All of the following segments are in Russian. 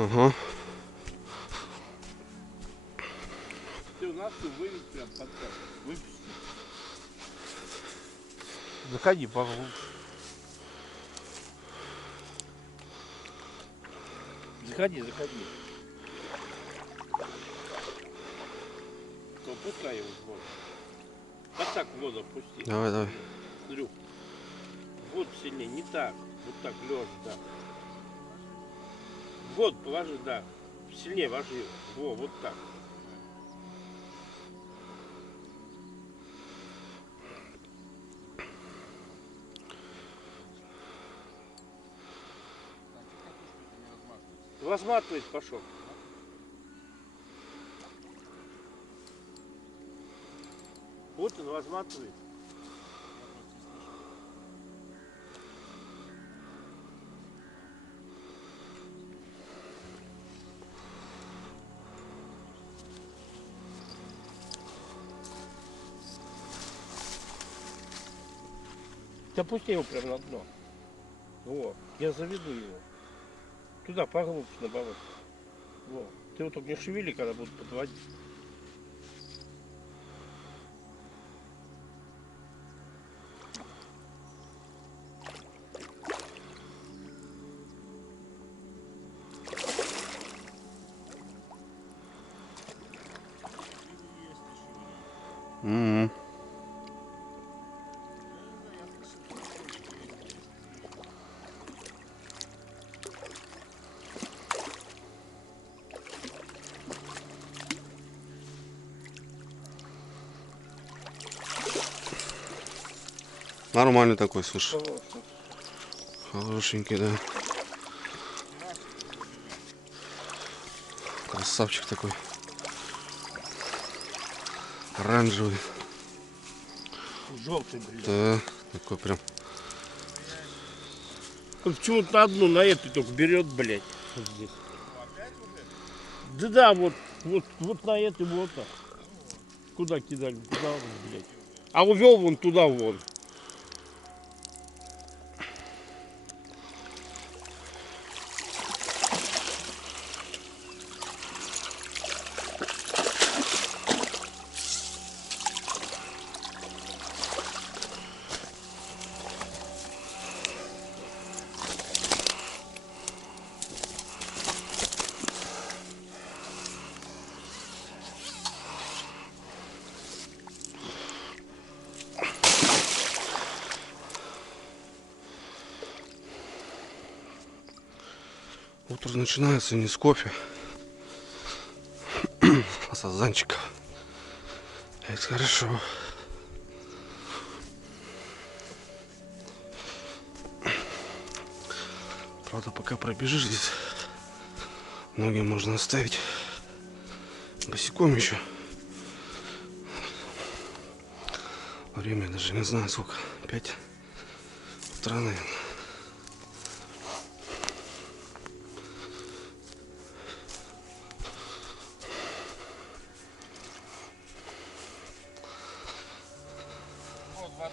Ага. Ты у нас выведь прям под кап. Выпусти. Заходи поглубже. Заходи. То пускай его в воду. Вот так в воду опусти. Давай. Дрюк. Вот сильнее, не так. Вот так, лежа, да. Вот, положи, да. Сильнее вожи его. Во, вот так. Разматывать пошел. Вот он разматывает. Да пусти его прям на дно. Во, я заведу его. Туда поглубже на болото. Во. Ты его только не шевели, когда будут подводить. Угу. Нормальный такой, слушай. Хорошенький, да. Красавчик такой. Оранжевый. Желтый, блин. Да, такой прям. Он почему-то на одну, на эту только берет, блядь. Вот здесь. Да, вот на эту вот. Куда кидали? Туда, вон, блядь. А увел вон туда, вон. Утро начинается не с кофе, а с азанчика. Это хорошо. Правда, пока пробежишь здесь, ноги можно оставить босиком еще. Время я даже не знаю сколько. 5 утра, наверное. Вот вокруг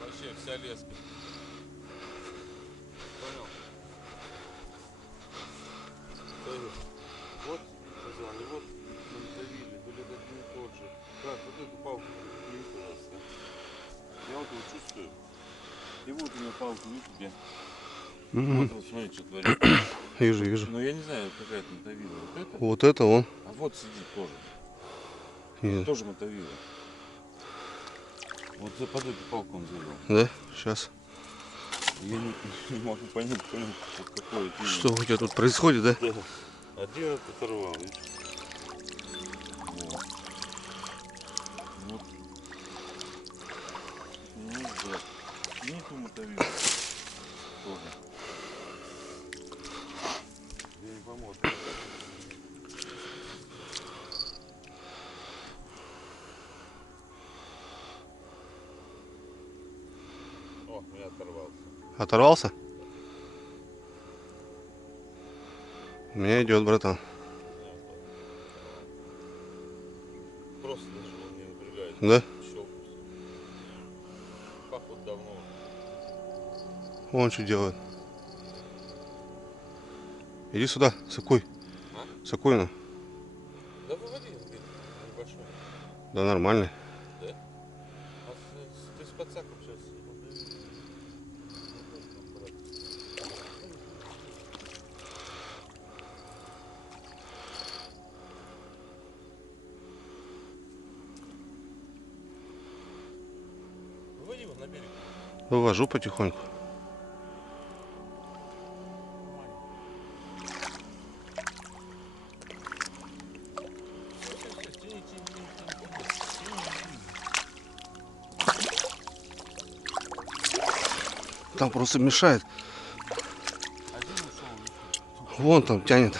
вообще вся леска. Понял? Вот позвали, вот надавили, были один и тот же. Так, вот эту палку прими, пожалуйста. Я вот его чувствую. И вот у меня палка, видите? Вот, смотри, что творит. Вижу. Но я не знаю, какая-то мотовила. Вот это? Вот это он. А вот сидит тоже. Нет. Тоже мотовила. Вот за под эту палку он завел. Да? Сейчас. Я не могу понять, вот какое это именно. Что у тебя тут происходит, да? Да. Один это оторвал, видишь? Вот. Вот. Ну да. Нету мотовила. Тоже. Я не помог. О, я оторвался. Оторвался? У меня идет, братан. Просто даже он не напрягает. Да? Щелкнул. Как вот давно. Он что делает? Иди сюда, сакуй. Сакуй на. Да выводи, небольшой. Да нормальный. Да? А ты с подсаком сейчас. Выводи его на берег. Вывожу потихоньку. Там просто мешает. Вон там тянет.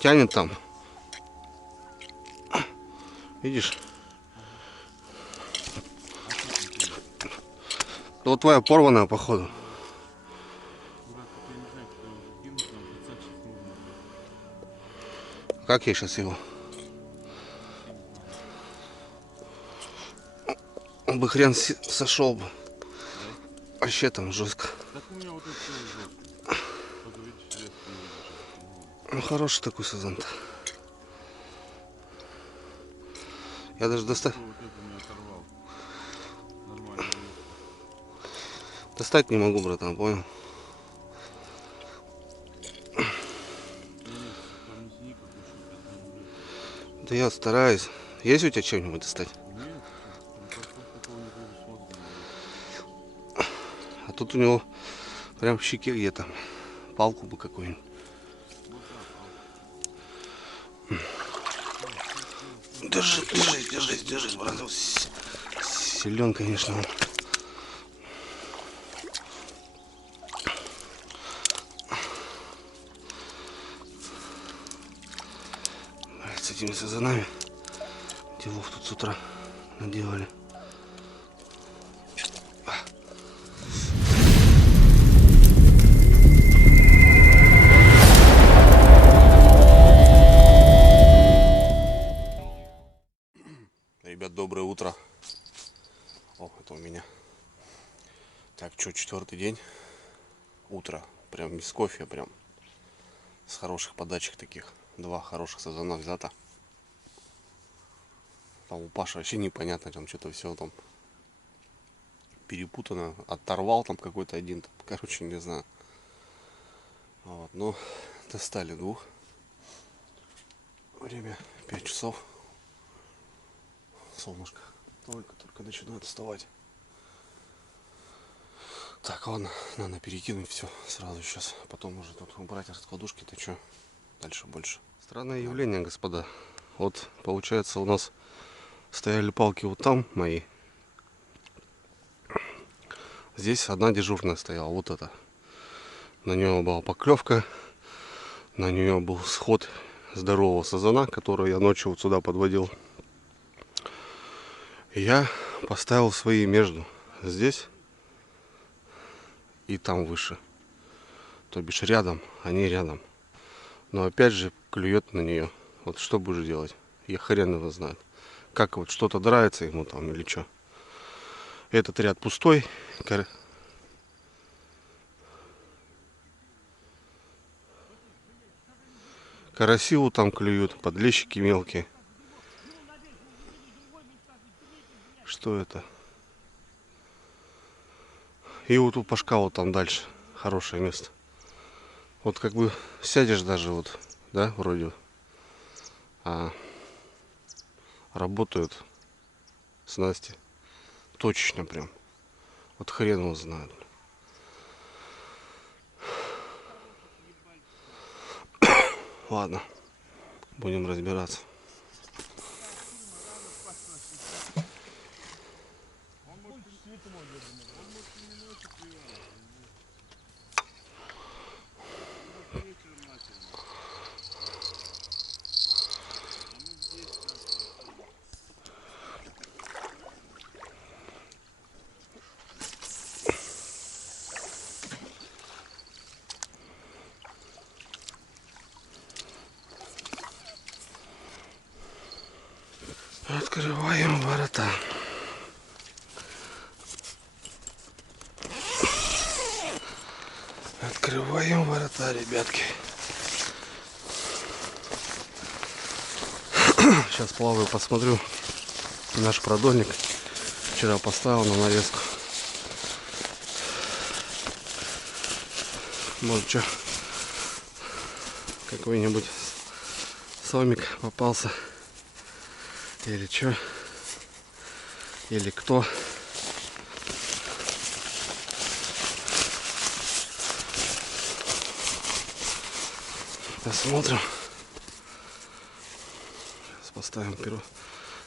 Тянет там. Видишь? Да вот твоя порванная, походу. Как я сейчас его? Он бы хрен сошел бы. Вообще там жестко. Так у меня вот это все жестко. Только видишь, лес не выдержит. Ну хороший такой сазан-то. Я даже Вот это меня оторвал. Нормально. достать не могу, братан, понял? Да я стараюсь. Есть у тебя что-нибудь достать? А тут у него прям в щеке где-то палку бы какую-нибудь. Держись, братан. Силен, конечно. Он. С этими сазанами делов тут с утра наделали. Ребят, доброе утро. О, это у меня. Так, что, 4-й день. Утро. Прям без кофе, прям. С хороших подачек таких. 2 хороших сазана взято. Там у Паши вообще непонятно, там что-то все там перепутано. Оторвал там какой-то один. Там, короче, не знаю. Вот, ну, достали 2. Время 5 часов. Солнышко только начинает вставать. Так, ладно, надо перекинуть все сразу сейчас. Потом уже тут убрать раскладушки-то что дальше больше. Странное явление, господа. Вот получается у нас стояли палки вот там мои. Здесь одна дежурная стояла, вот эта. На нее была поклевка. На нее был сход здорового сазана, который я ночью вот сюда подводил. Я поставил свои между здесь и там выше. То бишь рядом, они рядом. Но опять же клюет на нее. Вот что будешь делать? Я хрен его знает. Как вот что-то нравится ему там или что. Этот ряд пустой. Карасиву там клюют, подлещики мелкие. Что это? И вот у Пашка вот там дальше. Хорошее место. Вот как бы сядешь даже вот, да, вроде. А работают снасти. Точечно прям. Вот хрен его знает. Ладно. Будем разбираться. Открываем ворота. Открываем ворота, ребятки. Сейчас плаваю, посмотрю. Наш продольник вчера поставил на нарезку. Может, что, какой-нибудь сомик попался. Или что. Или кто. Посмотрим. Сейчас поставим перо.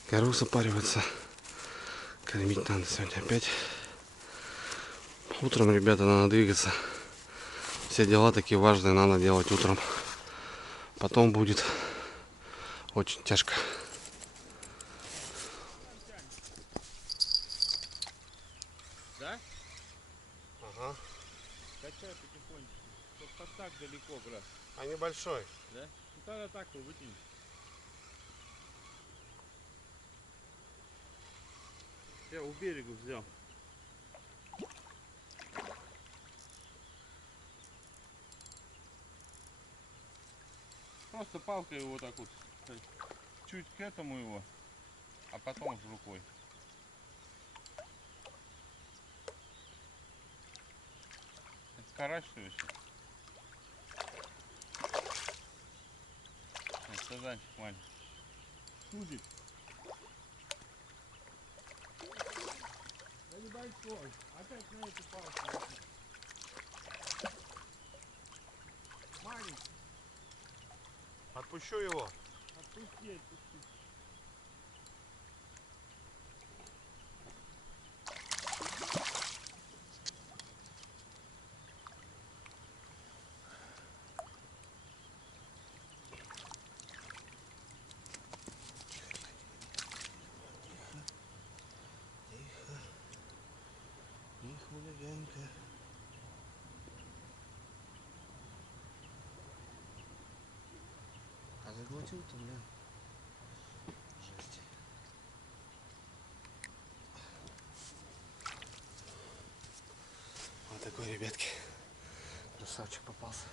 Гору запаривается. Кормить надо сегодня опять. Утром, ребята, надо двигаться. Все дела такие важные надо делать утром. Потом будет очень тяжко. Да? Ага. Качай потихоньку. Чтоб под так далеко, брат. А небольшой. Да? Ну тогда так его вытяни. Я у берега взял. Просто палкой его так вот чуть к этому его, а потом уже рукой. Это карась, что еще? Это сазанчик маленький. Судик. Да небольшой. Опять на эту палку. Маленький. Отпущу его. Отпусти, отпусти. Не хулиганка. А заглотил-то, бля. Жесть. Вот такой, ребятки. Красавчик попался.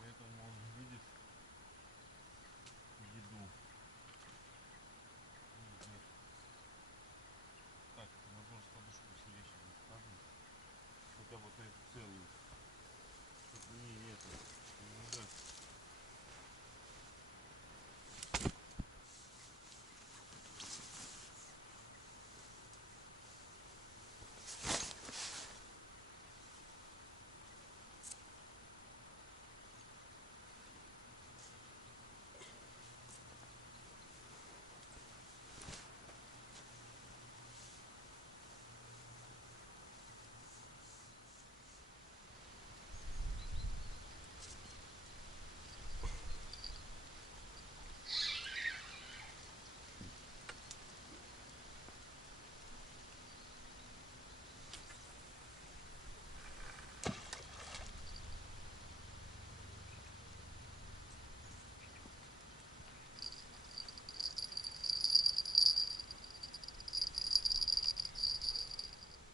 Поэтому он видит еду. Так, возможно, подушку посильнее ставим. Хотя вот эту целую. Чтобы не это. Не дать.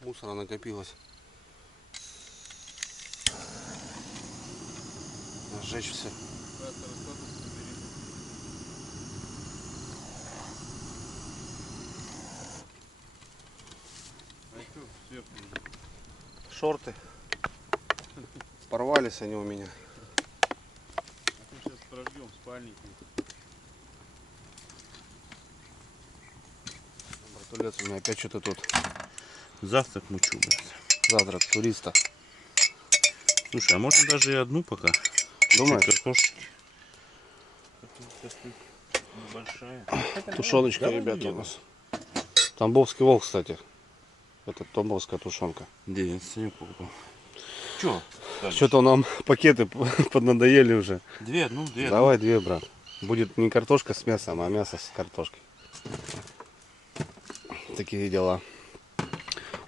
Мусора накопилось. Сжечь все. А что сверху? Шорты. Порвались они у меня. А мы сейчас прожгем спальники. Братулец, у меня опять что-то тут. Завтрак мучу, брат. Завтрак туриста. Слушай, а можно даже и одну пока? Думаешь? Чуть картошечки. Небольшая. Тушеночка, Давай ребята, у делаем. нас. Тамбовский волк, кстати. Это тамбовская тушенка. Да, я Санек покупал. Че? Что-то нам пакеты поднадоели уже. Две, ну две. Давай две, брат. Будет не картошка с мясом, а мясо с картошкой. Такие дела.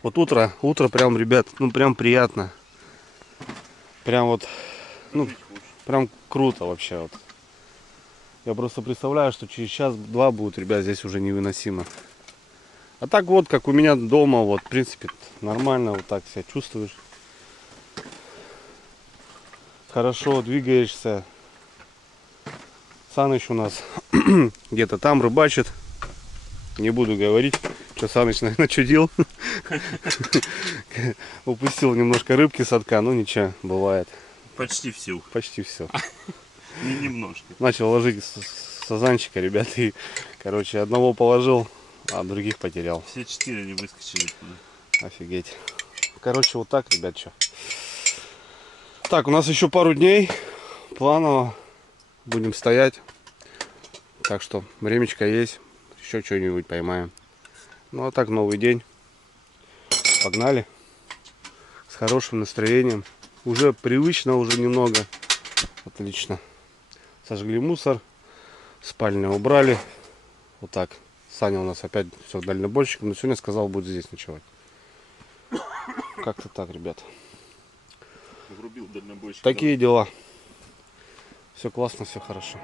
Вот утро прям, ребят, ну прям приятно. Прям вот, ну, прям круто вообще вот. Я просто представляю, что через час-два будет, ребят, здесь уже невыносимо. А так вот, как у меня дома, вот, в принципе, нормально вот так себя чувствуешь. хорошо двигаешься. Саныч у нас где-то там рыбачит. Не буду говорить, что Саныч начудил. Упустил немножко рыбки с отка, но ничего, бывает. Почти всю. Почти все. Немножко. Начал ложить сазанчика, ребят, и, короче, одного положил, а других потерял. Все 4 не выскочили туда. Офигеть. Короче, вот так, ребят, что. Так, у нас еще пару дней планово будем стоять. Так что времечко есть. Еще что-нибудь поймаем. Ну, а так, новый день. Погнали. С хорошим настроением. Уже привычно, уже немного. Отлично. Сожгли мусор. Спальню убрали. Вот так. Саня у нас опять все дальнобойщиком. Но сегодня сказал, будет здесь ночевать. Как-то так, ребят. Врубил дальнобойщик. Такие дела. Все классно, все хорошо.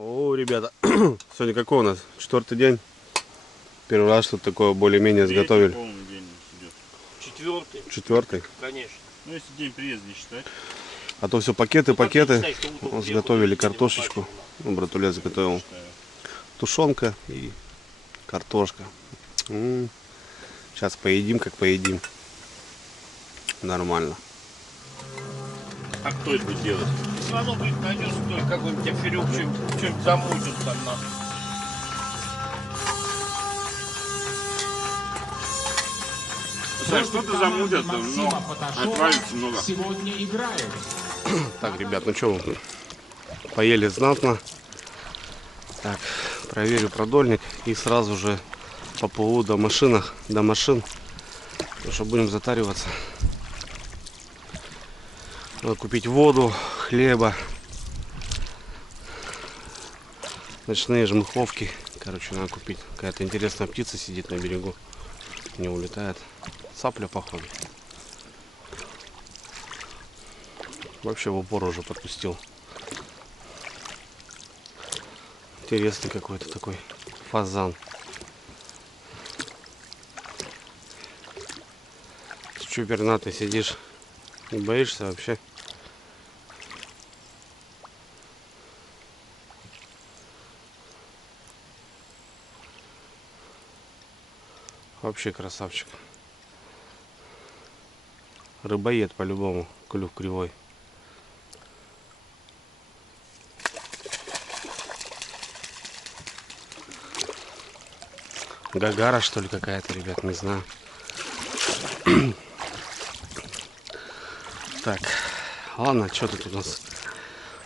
О, ребята, сегодня какой у нас? 4-й день. Первый раз что-то такое более-менее изготовили. Полный день идет. 4-й, 4-й. конечно. Ну если день приезда не считать. А то все пакеты. Считай, что утром Вот приехал, сготовили ничего не картошечку. побачил. Ну, братуля заготовил. Считаю. Тушенка и картошка. Сейчас поедим, как поедим. Нормально. А кто это будет делать? Все равно, блин, найдешь кто какой-нибудь аферюк, что-нибудь замутит там нахуй. Саш, что-то замутят, но отправится много. Сегодня играют. Так, ребят, ну что, поели знатно. Так, проверю продольник и сразу же поплыву до машин, потому что будем затариваться. Надо купить воду, хлеба, ночные жмыховки. Короче, надо купить. Какая-то интересная птица сидит на берегу, не улетает. Цапля, походу. Вообще в упор уже подпустил. Интересный какой-то такой фазан. Ты что, пернатый, сидишь? Не боишься вообще? Вообще красавчик. Рыбоед по-любому. Клюв кривой. Гагара, что ли, какая-то, ребят, не знаю. Так, ладно, что тут у нас?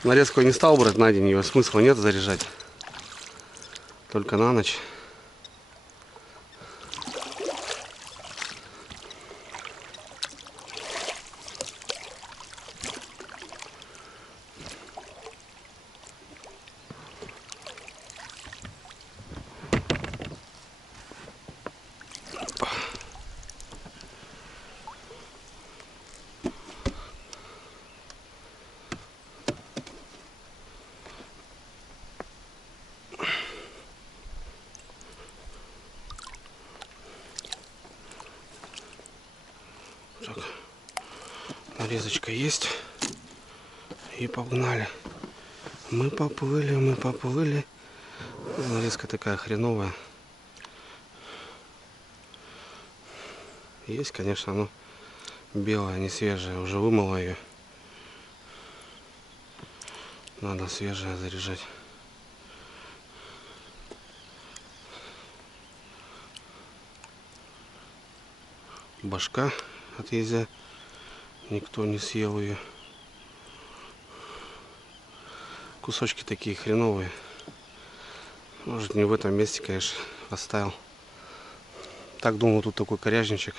Нарезку я не стал брать на день, его смысла нет заряжать. Только на ночь. Так, нарезочка есть. И погнали. Мы поплыли. Нарезка такая хреновая. Есть, конечно, но белая, не свежая. Уже вымыла ее. Надо свежая заряжать. Башка от езя. Никто не съел ее. Кусочки такие хреновые. Может, не в этом месте, конечно, оставил. Так думал, тут такой коряжничек.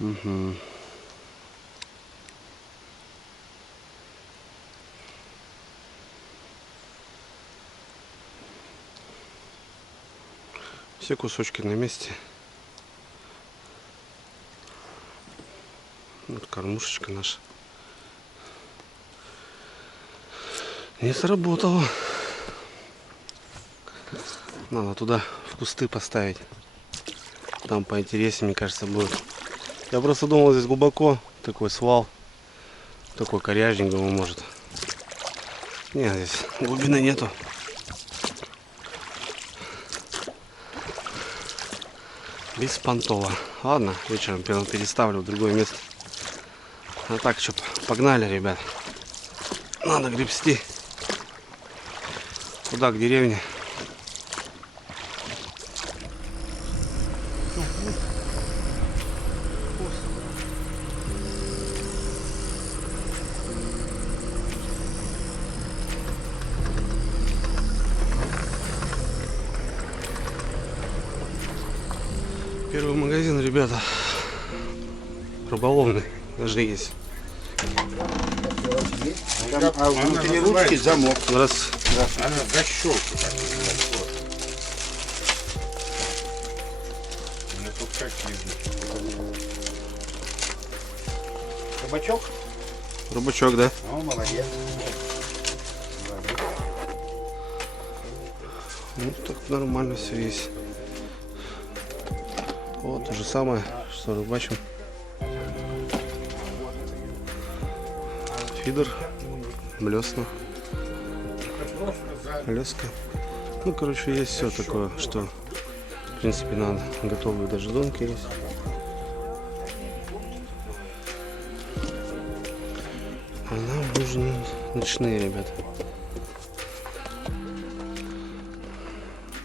Угу. Все кусочки на месте. Вот кормушечка наша. Не сработало. Надо туда в кусты поставить. Там поинтереснее, мне кажется, будет. Я просто думал, здесь глубоко. Такой свал. Такой коряжник, думаю, может. Нет, здесь глубины нету. Беспонтово. Ладно, вечером переставлю в другое место. А так, что, погнали, ребят. Надо гребсти. Куда, к деревне. Первый магазин, ребята, рыболовный, даже есть. А внутри ручки замок. Раз. Она защелка. Как видно. Кабачок? Рыбачок, да? Ну, молодец. Ну, так нормально все есть. Вот то же самое, что рыбачим. Фидер, блесна, леска. Ну, короче, есть все такое, что, в принципе, надо. Готовые даже донки есть. А нам нужны ночные, ребята.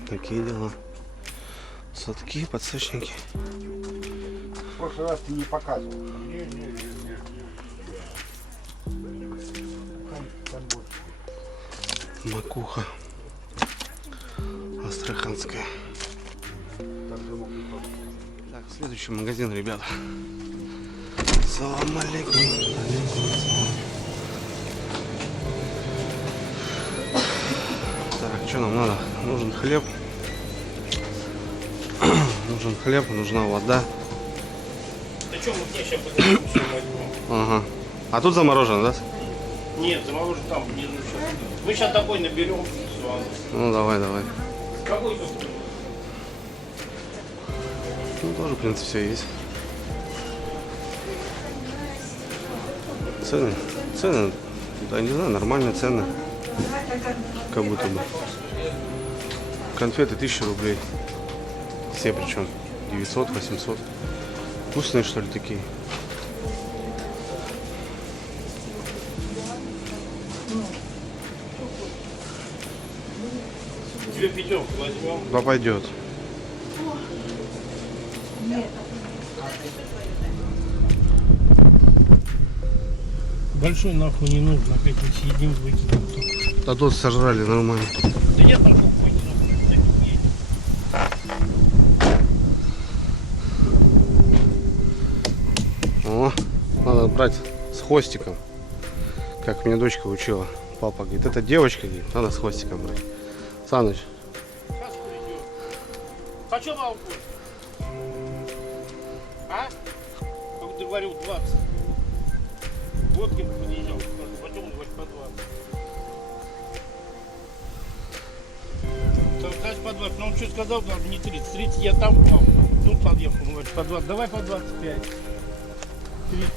Такие дела. Садки, подсочники. В прошлый раз ты не показывал. Макуха. Астраханская. Так, следующий магазин, ребята. Салам алейкум. Так, что нам надо? Нужен хлеб. Нужен хлеб, нужна вода. Да что, мы где сейчас подойдем, все возьмем? Ага. А тут заморожено, да? Нет, заморожен там внизу сейчас. Мы сейчас домой наберем. Все. Ну давай, давай. Какой тут? Ну тоже, в принципе, все есть. Цены, да, не знаю, нормальные цены. Как будто бы. Конфеты 1000 рублей. Все причем. 900, 800. Вкусные, что ли, такие? Две пятерку возьмем. Да пойдет. Большой нахуй не нужно, опять не съедим, выкинем. А тут сожрали нормально. Да нет, там хуй выкинем. О, надо брать с хвостиком. Как меня дочка учила. Папа говорит, это девочка, говорит, надо с хвостиком брать. Саныч, Сейчас придет. Хочу на укус. А? Как ты говорил, 20. Водки подъезжал. Пойдем он по 20. Дать по 20. Но он что сказал, там не 30. 30 я там пал. Тут подъехал. Он говорит, по 20. Давай по 25. 30.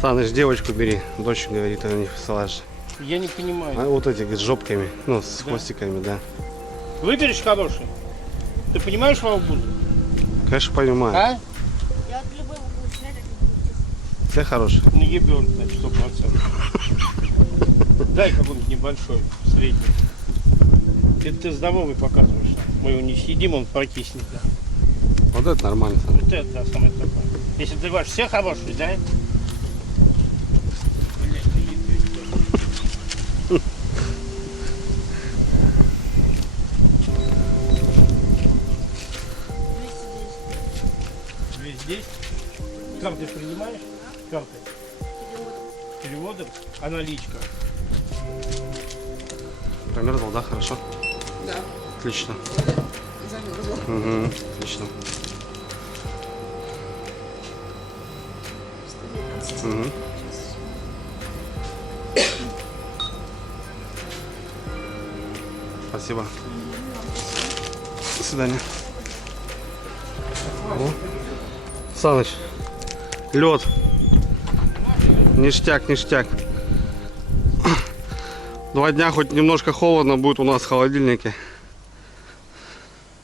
Саныч, девочку бери. Дочь говорит, они салаж. Я не понимаю. А вот эти с жопками, ну, с Да. хвостиками, да. Выберешь хороший? Ты понимаешь Валбузу? Конечно, понимаю. А? Я от любого буду снять, как будете. Все хорошие. Ну ебён, значит, 100%. Дай какой-нибудь небольшой, средний. Ты здоровый показываешь. Мы его не съедим, он прокиснет. Да. Вот это нормально. Саныч. Вот это, да, самое такое. Если ты говоришь, все хорошие, да? Блядь, ты ебёшь. Здесь? Карты принимаешь? Карты? Переводом? А наличка? Промерзла, да, хорошо? Да. Отлично. Замерзла. Угу, отлично. 119. Угу. Спасибо. До свидания. О. Саныч, лед. Ништяк, ништяк. 2 дня хоть немножко холодно будет у нас в холодильнике.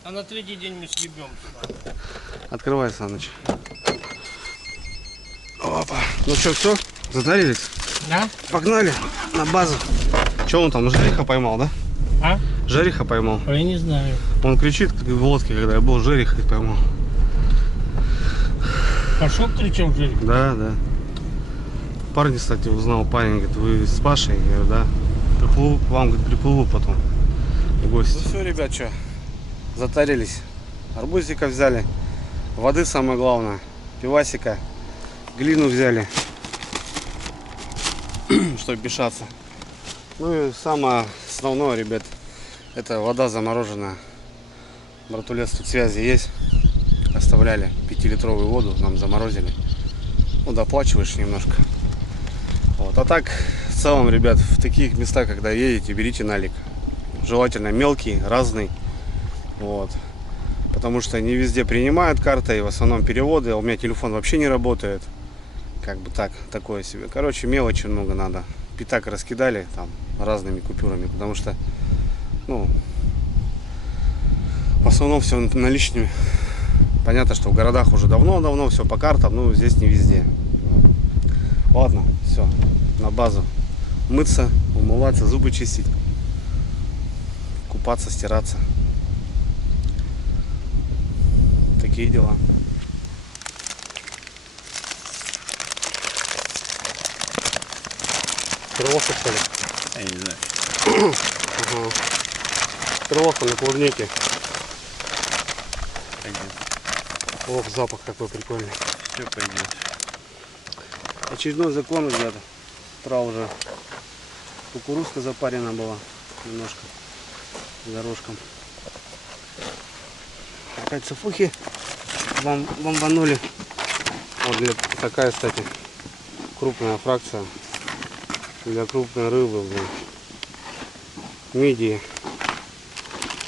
А на третий день мы съебем сюда. Открывай, Саныч. Опа. Ну что, все? Затарились? Да? Погнали на базу. Че он там, жереха поймал, да? А? Жереха поймал. А я не знаю. Он кричит как в лодке, когда я был, жереха поймал. Пошел кричал Жирик? Да, да. Парень, кстати, узнал, парень, говорит, вы с Пашей? Я говорю, да. Приплыву к вам, говорит, приплыву потом в гости. Ну все, ребят, что, затарились. Арбузика взяли, воды самое главное, пивасика, глину взяли, чтобы бешаться. Ну и самое основное, ребят, Это вода замороженная. Братулец, тут связи есть. Оставляли 5-литровую воду, нам заморозили. Ну, доплачиваешь немножко. Вот. А так, в целом, ребят, в таких местах, когда едете, берите налик. Желательно мелкий, разный. Вот. Потому что не везде принимают карты, и в основном переводы. У меня телефон вообще не работает. Как бы так, такое себе. Короче, мелочи много надо. Пятак раскидали там разными купюрами, потому что, ну, в основном все наличными. Понятно, что в городах уже давно-давно все по картам, но здесь не везде. Ладно, все, на базу. Мыться, умываться, зубы чистить, купаться, стираться. Такие дела. Крылоха, что ли? Я не знаю. Ага. Крылоха на клубнике. Пойдет. Ох, запах какой прикольный. Все пойдет. Очередной закон, ребята. С утра уже кукурузка запарена была немножко горошком. Опять цифухи бомбанули. Вот для такая, кстати, крупная фракция для крупной рыбы, блин. Мидии.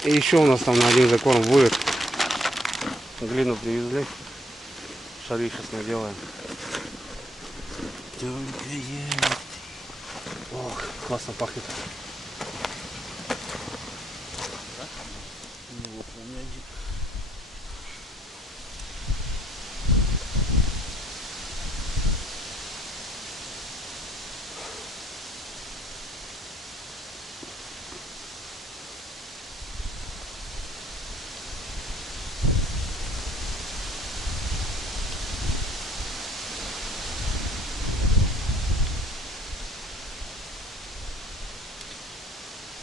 И еще у нас там на один закорм будет. Глину привезли. Шары сейчас наделаем. Только я. Ох, классно пахнет.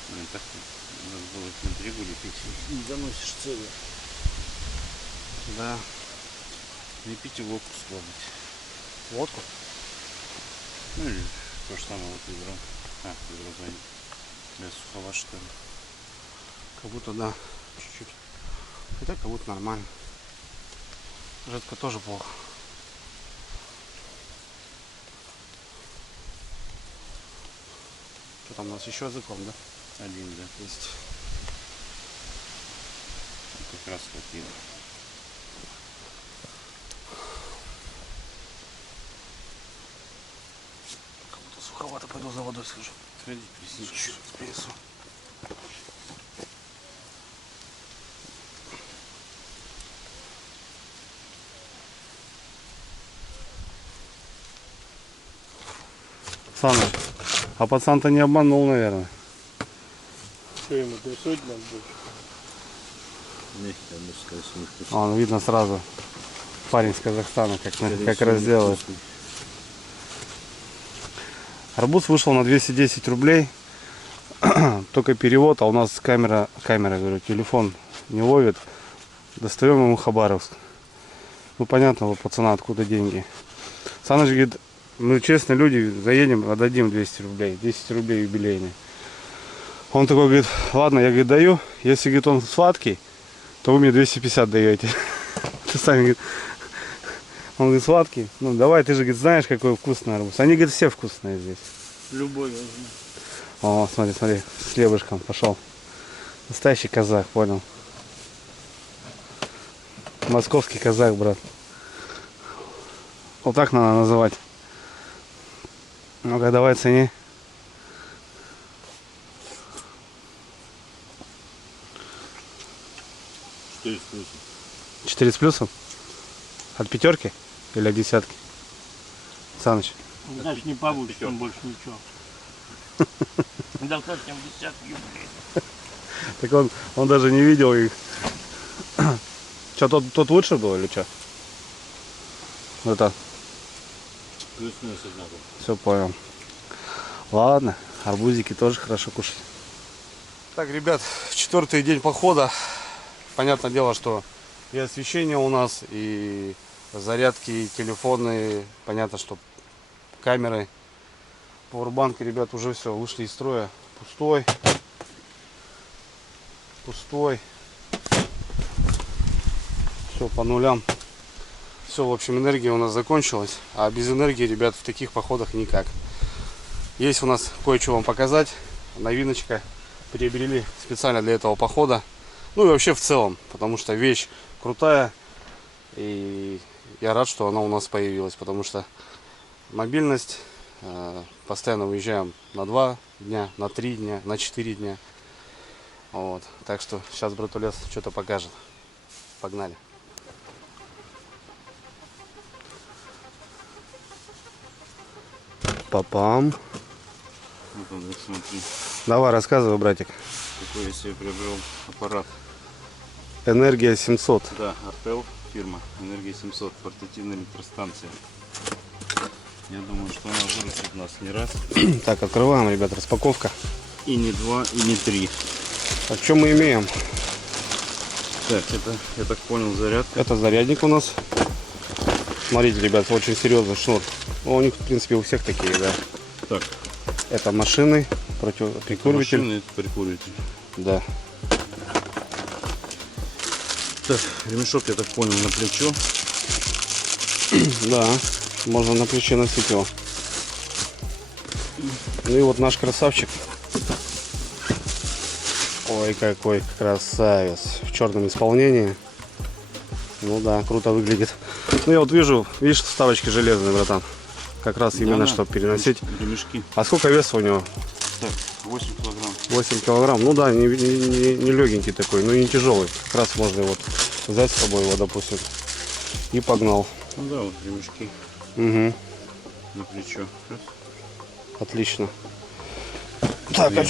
Блин, так надо было на берегу лепить. Не заносишь целую. Да. Лепить и лодку складывать. Водку? Ну или то же самое вот ведро. А, ведро для сухого, что ли. Как будто да, чуть-чуть. Хотя как будто нормально. Жидко тоже плохо. Что там у нас еще языком, да? Один, да. Есть. Как раз хватило. Как будто суховато, пойду за водой схожу. Сходи, присни. Чуть-чуть принесу. Саныч, а пацан-то не обманул, наверное. Что ему трясуть надо будет? Мягкая мужская смешка. Ну, видно сразу. Парень из Казахстана, как раз делает. Арбуз вышел на 210 рублей. Только перевод, а у нас камера, говорю, телефон не ловит. Достаем ему Хабаровск. Ну, понятно, вот пацана, откуда деньги. Саныч говорит, ну, честно, люди, заедем, отдадим 200 рублей. 10 рублей юбилейный. Он такой говорит, ладно, я, говорит, даю. Если, говорит, он сладкий, то вы мне 250 даете. Ты сами, говорит, он говорит, сладкий. Ну, давай, ты же, говорит, знаешь, какой вкусный арбуз. Они, говорит, все вкусные здесь. Любой возьми. О, смотри, смотри, с хлебушком пошел. Настоящий казах, понял. Московский казах, брат. Вот так надо называть. Ну-ка, давай цени. Что из плюсов? 4 с плюсом? От пятерки или от десятки? Саныч. Значит, не получится, там больше ничего. Достаточно в десятки, блин. Так он даже не видел их. Что, тот лучше был или что? Это. Плюс-минус одинаково. Все понял. Ладно, арбузики тоже хорошо кушать. Так, ребят, 4-й день похода. Понятное дело, что и освещение у нас, и зарядки, и телефоны. Понятно, что камеры. Пауэрбанки, ребят, уже все, вышли из строя. Пустой. пустой. Все по нулям. Все, в общем, энергия у нас закончилась. А без энергии, ребят, в таких походах никак. Есть у нас кое-что вам показать. Новиночка. Приобрели специально для этого похода. Ну и вообще в целом. Потому что вещь крутая. И я рад, что она у нас появилась. Потому что мобильность. Постоянно уезжаем на 2 дня, на 3 дня, на 4 дня. Вот. Так что сейчас братулес что-то покажет. Погнали. Папам. Вот он, вот смотри, Давай, рассказывай, братик. какой я себе приобрел аппарат. Энергия 700. Да, Артел фирма, Энергия 700, портативная электростанция. Я думаю, что она вырастет нас не раз. Так, открываем, ребят, распаковка. И не 2, и не 3. А что мы имеем? Так, это, я так понял, зарядка. Это зарядник у нас. Смотрите, ребят, очень серьезный шнур. Ну, у них, в принципе, у всех такие, да. Так, Это машины, прикуриватель. машина, это прикуриватель. Да. Так, ремешок, я так понял, на плечо. Да, можно на плече носить его. Ну и вот наш красавчик. Ой, какой красавец. В черном исполнении. Ну да, круто выглядит. Ну я вот вижу, видишь, вставочки железные, братан. Как раз именно, Да, чтобы переносить. Ремешки. А сколько веса у него? Так, 8 килограмм. 8 килограмм. Ну да, не легенький такой, но и не тяжелый. Как раз можно вот взять с собой его, допустим. И погнал. Ну да, вот ремешки Угу. на плечо. Раз. Отлично. Так, а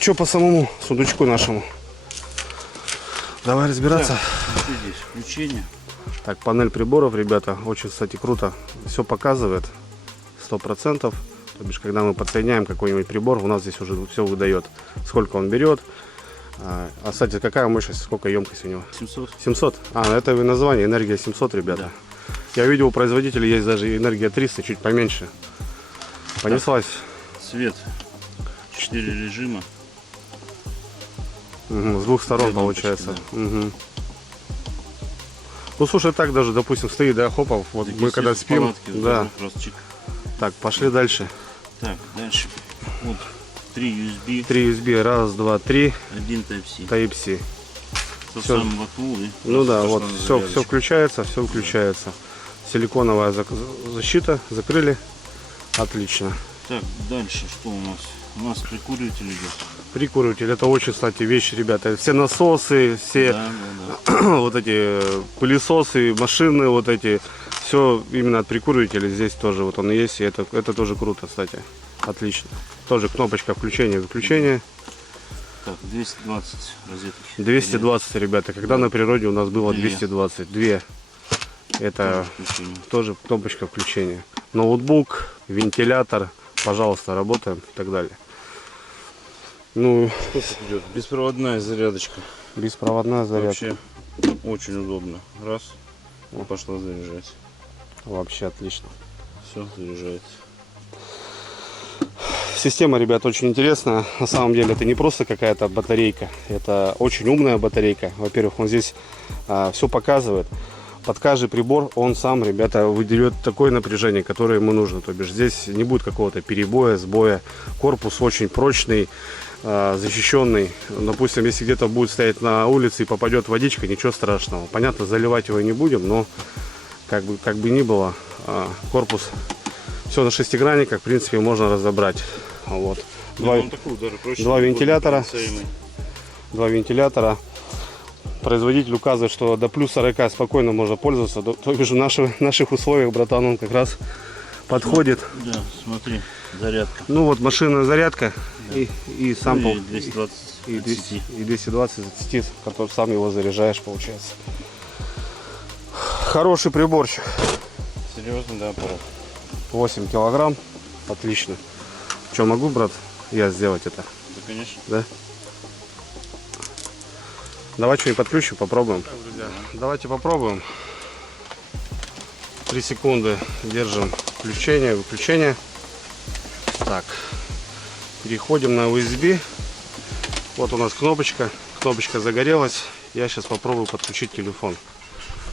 что по самому сундучку нашему? Давай разбираться. Так, что здесь? Включение. Так, панель приборов, ребята, очень, кстати, круто. Все показывает 100%. То бишь, когда мы подсоединяем какой-нибудь прибор, у нас здесь уже все выдает, сколько он берет. А, кстати, какая мощность, сколько емкость у него? 700. 700? А, это название, энергия 700, ребята. Да. Я видел, у производителя есть даже энергия 300, чуть поменьше. Понеслась. Свет. 4 режима. С двух сторон Две лампочки, получается. Мгм. Ну слушай, так даже, допустим, стоит, да, хопа, вот Так, мы если когда в спим, палатке, да. раз чик. Так, пошли дальше. Так, дальше. Вот 3 USB, 3 USB, раз, два, три, 1 Type-C. Type-C. То Всё. самое воткнул и Ну да, просто вот пошла на все зарядочку. включается, все включается. Силиконовая защита, закрыли. Отлично. Так, дальше что у нас? У нас прикуриватель идет. Прикуриватель, это очень, кстати, вещь, ребята. Все насосы, все Да, да, вот эти пылесосы, машины, вот эти, все именно от прикуривателя здесь тоже вот он есть, и это тоже круто, кстати. Отлично. Тоже кнопочка включения-выключения. Так, 220 розетки. 220, ребята. Когда на природе у нас было Две. 220. Две. Это Включение. тоже кнопочка включения. Ноутбук, вентилятор, пожалуйста, работаем и так далее. Ну, Что тут идет? Беспроводная зарядочка. беспроводная зарядка. Вообще очень удобно. Раз. И пошла заряжать. Вообще отлично. Все, заряжается. Система, ребят, очень интересная. На самом деле это не просто какая-то батарейка. Это очень умная батарейка. Во-первых, он здесь все показывает. Под каждый прибор он сам, ребята, выделет такое напряжение, которое ему нужно. То бишь здесь не будет какого-то перебоя, сбоя. Корпус очень прочный, защищенный. Допустим, если где-то будет стоять на улице и попадет водичка, ничего страшного. Понятно, заливать его не будем, но как бы ни было, корпус все на шестигранниках, в принципе, можно разобрать. Вот. Два вентилятора. Два вентилятора. Производитель указывает, что до плюс 40 спокойно можно пользоваться. То бишь в наших условиях, братан, он как раз подходит. Да, смотри, зарядка. Ну вот машинная зарядка и сам Ну, и 220 и от 200, сети. и 220 от сети, который сам его заряжаешь, получается. Хороший приборчик. Серьезно, да, аппарат. 8 килограмм. Отлично. Что, могу, брат, я сделать это? Да, конечно. Да? Давай что-нибудь подключим, попробуем. Так, друзья, давайте попробуем. 3 секунды держим включение, выключение. Так, переходим на USB. Вот у нас кнопочка. кнопочка загорелась. Я сейчас попробую подключить телефон.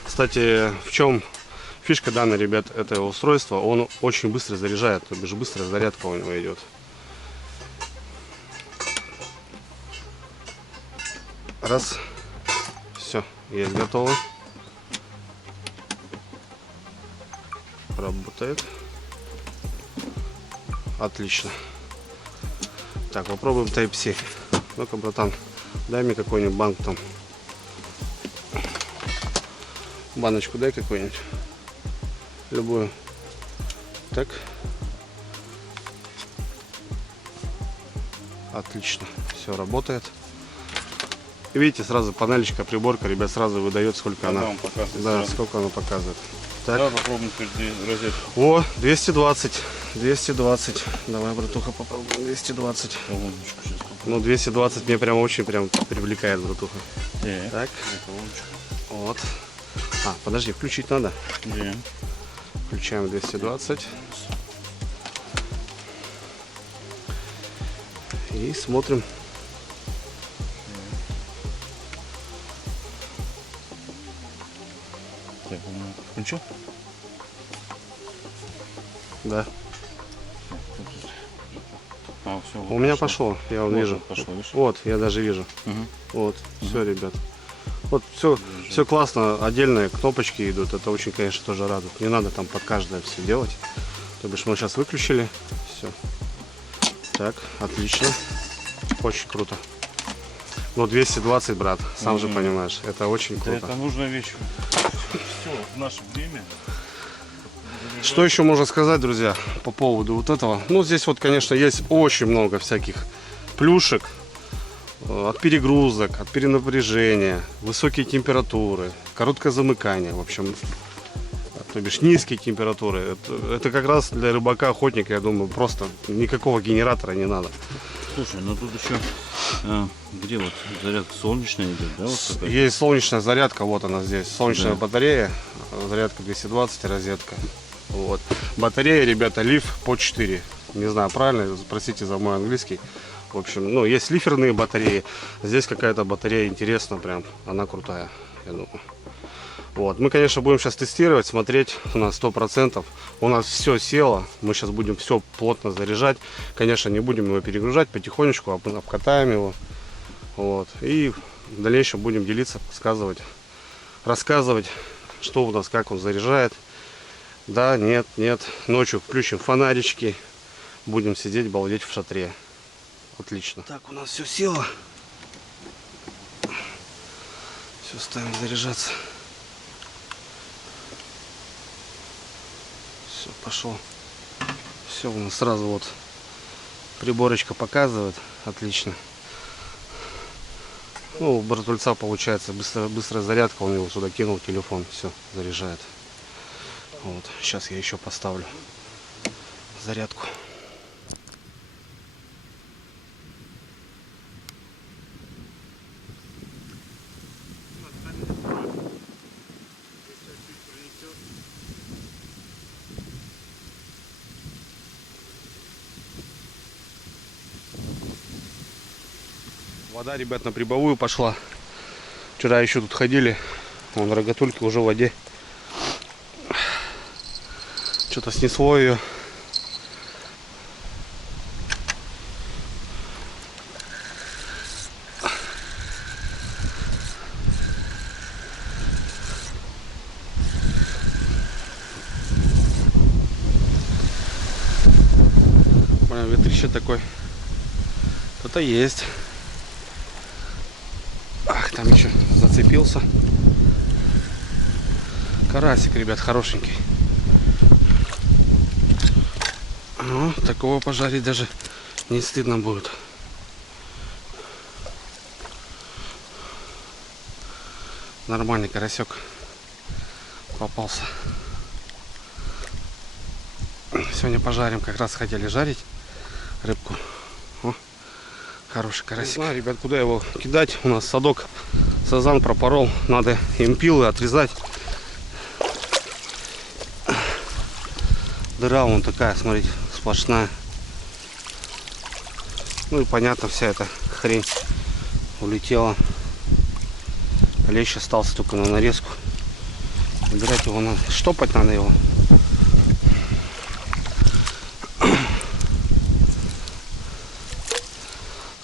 Кстати, в чем фишка данной, ребят, этого устройства? Он очень быстро заряжает, то бишь быстрая зарядка у него идет. Раз. Все, есть, готово. Работает. Отлично. Так, попробуем Type-C. Ну-ка, братан, дай мне какой-нибудь банк там. Баночку дай какую-нибудь. Любую. Так. Отлично. Все работает. Видите, сразу панелечка, приборка, ребят, сразу выдает, сколько она. Да, сколько она показывает. Так. Давай попробуем теперь розетку. О, 220. 220. Давай, братуха, попробуем. 220. Колоночку сейчас попробуем. Ну, 220 мне прям очень прям привлекает, братуха. Так. Колоночку. Вот. А, подожди, включить надо. Да. Включаем 220. И смотрим. Так, включил? Да. А, все, У меня пошло, я вот вижу. Пошло, видишь? Вот, я даже вижу. Угу. Вот, все, ребят. Вот все классно, отдельные кнопочки идут. Это очень, конечно, тоже радует. Не надо там под каждое все делать. То бишь мы сейчас выключили. Все. Так, отлично. Очень круто. Ну, 220, брат, сам же понимаешь. Это очень Да, круто. это нужная вещь. Все, в наше время. Что еще можно сказать, друзья, по поводу вот этого? Ну, здесь вот, конечно, есть очень много всяких плюшек. От перегрузок, от перенапряжения, высокие температуры, короткое замыкание, в общем, то бишь низкие температуры. Это как раз для рыбака, охотника, я думаю, просто никакого генератора не надо. Слушай, ну тут еще где вот зарядка солнечная идет, да? Вот такая? Есть солнечная зарядка, вот она здесь, солнечная Да. батарея, зарядка 220, розетка. Вот. Батарея, ребята, лиф по 4. Не знаю, правильно, простите за мой английский. В общем, ну, есть лиферные батареи. Здесь какая-то батарея интересная, прям, она крутая, я думаю. Вот. Мы, конечно, будем сейчас тестировать, смотреть на 100%. У нас все село, мы сейчас будем все плотно заряжать. Конечно, не будем его перегружать, потихонечку обкатаем его. Вот. И в дальнейшем будем делиться, рассказывать, что у нас, как он заряжает. Да, нет, нет. Ночью включим фонарички, будем сидеть, балдеть в шатре. Отлично. Так, у нас все село. Все, ставим заряжаться. Все, пошел. Все, у нас сразу вот приборочка показывает. Отлично. Ну, у братульца получается быстрая зарядка. Он его сюда кинул, телефон. Все, заряжает. Вот, сейчас я еще поставлю зарядку. Вода, ребят, на прибовую пошла. Вчера еще тут ходили. Вон рогатульки уже в воде. Что-то снесло ее. Блин, ветрище такой. Кто-то есть. Ах, там еще зацепился. Карасик, ребят, хорошенький. Ну, такого пожарить даже не стыдно будет. Нормальный карасек попался. Сегодня пожарим, как раз хотели жарить рыбку. О, хороший карасик. Не знаю, ребят, куда его кидать. У нас садок сазан пропорол. Надо импилы отрезать. Дыра вон такая, смотрите, сплошная. Ну и понятно, вся эта хрень улетела. Лещ остался только на нарезку. Убирать его надо. Штопать надо его.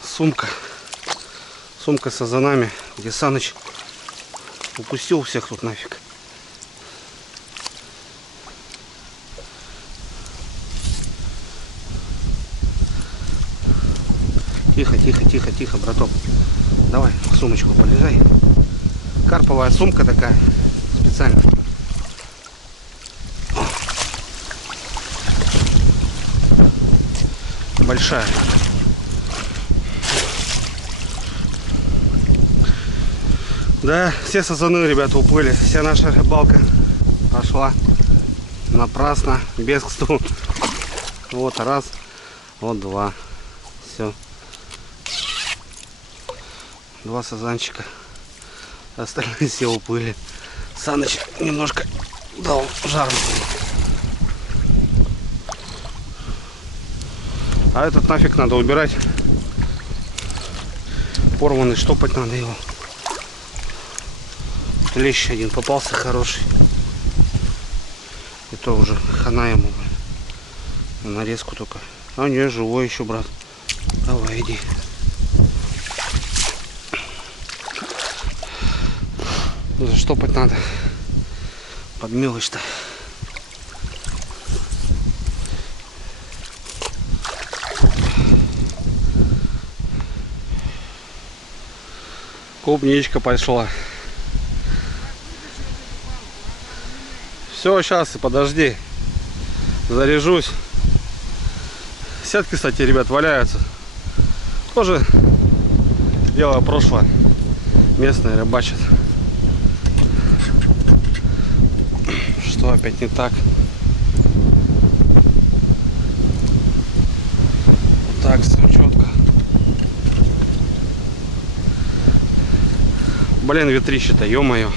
Сумка. Сумка с сазанами, где Саныч упустил всех тут нафиг. Тихо, тихо, тихо, тихо, браток. Давай в сумочку полезай. Карповая сумка такая. Специально. Большая. Да, все сазаны, ребята, уплыли. Вся наша рыбалка пошла напрасно, без ксту. Вот раз, вот два. Все. Два сазанчика. Остальные все уплыли. Саныч немножко дал жару. А этот нафиг надо убирать. Порванный, штопать надо его. Лещ один попался хороший. И то уже хана ему. На нарезку только. А не, живой еще, брат. Давай, иди. Заштопать надо. Под мелочь-то. Клубничка пошла. Все, сейчас, подожди. Заряжусь. Сетки, кстати, ребят, валяются. Тоже дело прошлое. Местные рыбачат. Что опять не так? Так, все четко. Блин, ветрище-то, ё-моё.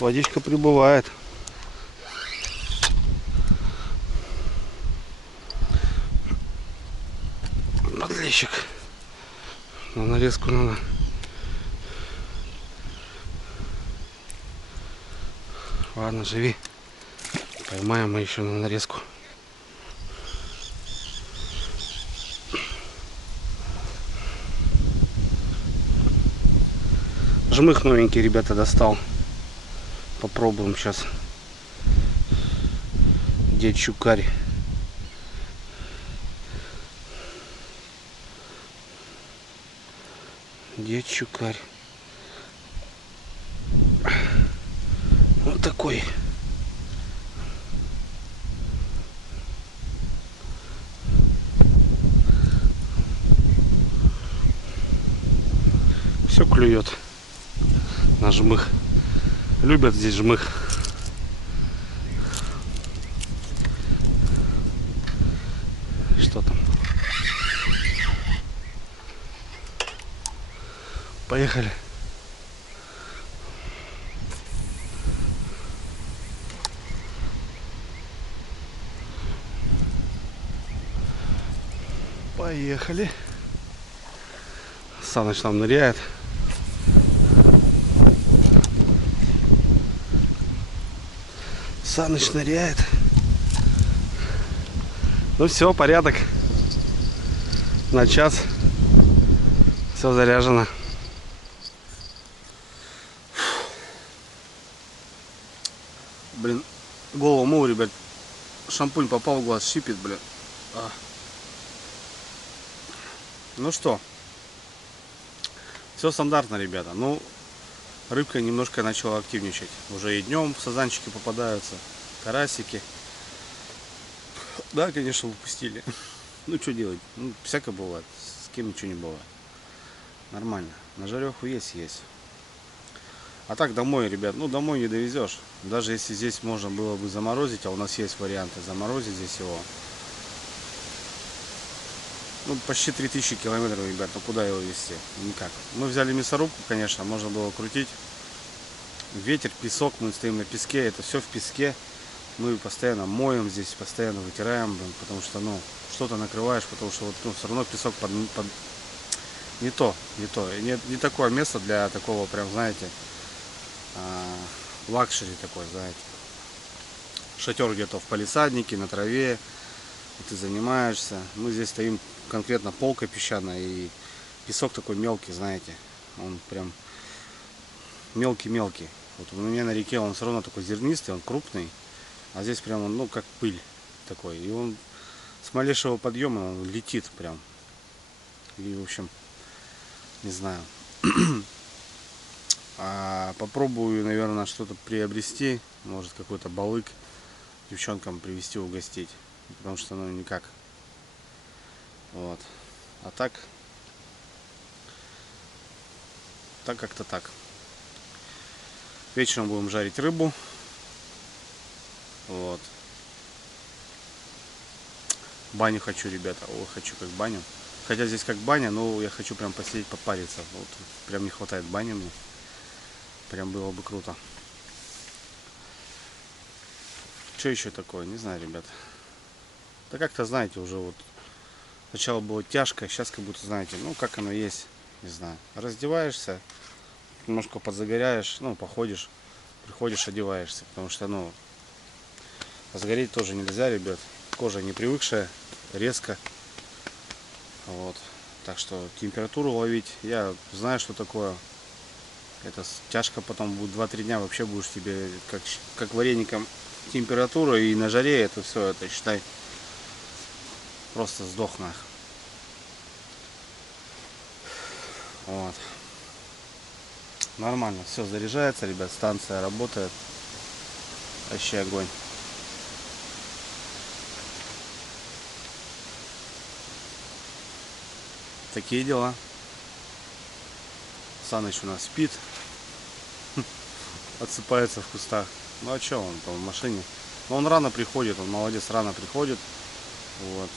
Водичка прибывает. Подлещик. На нарезку надо. Ладно, живи. Поймаем мы еще на нарезку. Жмых новенький, ребята, достал. Попробуем сейчас. Дед Щукарь. Дед Щукарь. Вот такой. Все клюет на жмых. Любят здесь жмых. Что там? Поехали. Поехали. Саныч там ныряет. Саныч ныряет. Ну все, порядок. На час. Все заряжено. Блин, голову мыл, ребят. Шампунь попал в глаз, щипит, блин. Ну что, все стандартно, ребята. Ну, рыбка немножко начала активничать. Уже и днем сазанчики попадаются, карасики. Да, конечно, упустили. Ну, что делать? Ну, всякое бывает. С кем ничего не бывает. Нормально. На жареху есть. А так домой, ребят, ну домой не довезешь. Даже если здесь можно было бы заморозить, а у нас есть варианты заморозить здесь его. Ну, почти 3000 километров, ребят, ну куда его везти? Никак. Мы взяли мясорубку, конечно, можно было крутить. Ветер, песок, мы стоим на песке, это все в песке. Мы постоянно моем здесь, постоянно вытираем, блин, потому что, ну, что-то накрываешь, потому что вот, ну, все равно песок не то. Не такое место для такого, прям, знаете, лакшери такой, знаете. Шатер где-то в палисаднике, на траве, и ты занимаешься. Мы здесь стоим конкретно полка песчаная, и песок такой мелкий, знаете, он прям мелкий-мелкий. Вот у меня на реке он все равно такой зернистый, он крупный, а здесь прям он, ну, как пыль такой. И он с малейшего подъема он летит прям. И, в общем, не знаю. Попробую, наверное, что-то приобрести. Может, какой-то балык девчонкам привезти, угостить. Потому что, ну, никак. Вот. А так как-то так. Вечером будем жарить рыбу. Вот. Баню хочу, ребята. Ой, хочу как баню. Хотя здесь как баня, но я хочу прям посидеть, попариться. Вот. Прям не хватает бани мне. Прям было бы круто. Что еще такое? Не знаю, ребят. Да как-то, знаете, уже вот сначала было тяжко, сейчас как будто, знаете, ну как оно есть, не знаю. Раздеваешься, немножко подзагоряешь, ну, походишь, приходишь, одеваешься. Потому что, ну, загореть тоже нельзя, ребят. Кожа не привыкшая, резко. Вот. Так что температуру ловить, я знаю, что такое. Это тяжко потом будет 2-3 дня, вообще будешь тебе как вареником температура, и на жаре это все, это считай, просто сдох нах. Вот. Нормально, все заряжается, ребят, станция работает. Вообще огонь. Такие дела. Саныч у нас спит. Отсыпается в кустах. Ну а что, он там в машине. Но он рано приходит, он молодец, рано приходит. Вот.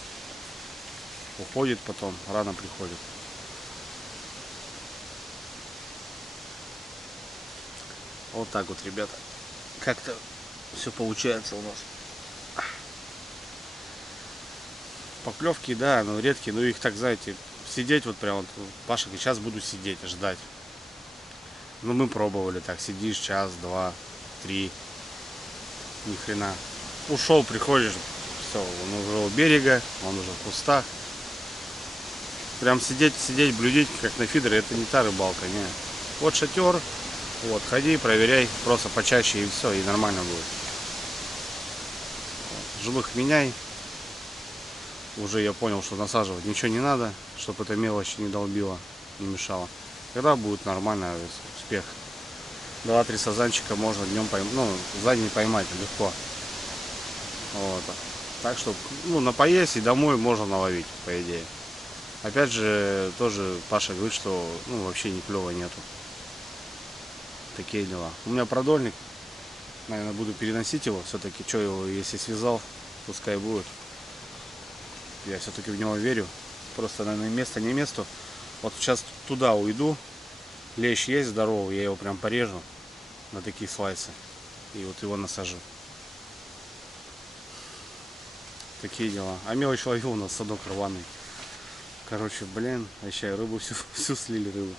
Уходит потом, рано приходит. Вот так вот, ребята. Как-то все получается у нас. Поклевки, да, но редкие, но их так, знаете, сидеть вот прям вот, Паша говорит, сейчас буду сидеть, ждать. Ну мы пробовали так, сидишь час, 2, 3, ни хрена. Ушел, приходишь, все, он уже у берега, он уже в кустах. Прям сидеть, блюдить, как на фидере, это не та рыбалка, не. Вот шатер, вот, ходи, проверяй, просто почаще и все, и нормально будет. Живых меняй. Уже я понял, что насаживать ничего не надо, чтобы эта мелочь не долбила, не мешала. Тогда будет нормально успех. 2-3 сазанчика можно днем поймать, ну, за день поймать легко. Вот. Так что, ну, на поесть и домой можно наловить, по идее. Опять же, тоже Паша говорит, что, ну, вообще ни клёва нету. Такие дела. У меня продольник, наверное, буду переносить его. Все-таки, что его, если связал, пускай будет. Я все-таки в него верю. Просто, наверное, место не месту. Вот сейчас туда уйду. Лещ есть здоровый, я его прям порежу на такие слайсы. И вот его насажу. Такие дела. А мелочь ловил у нас садок рваный. Короче, блин, вообще рыбу всю слили рыбу.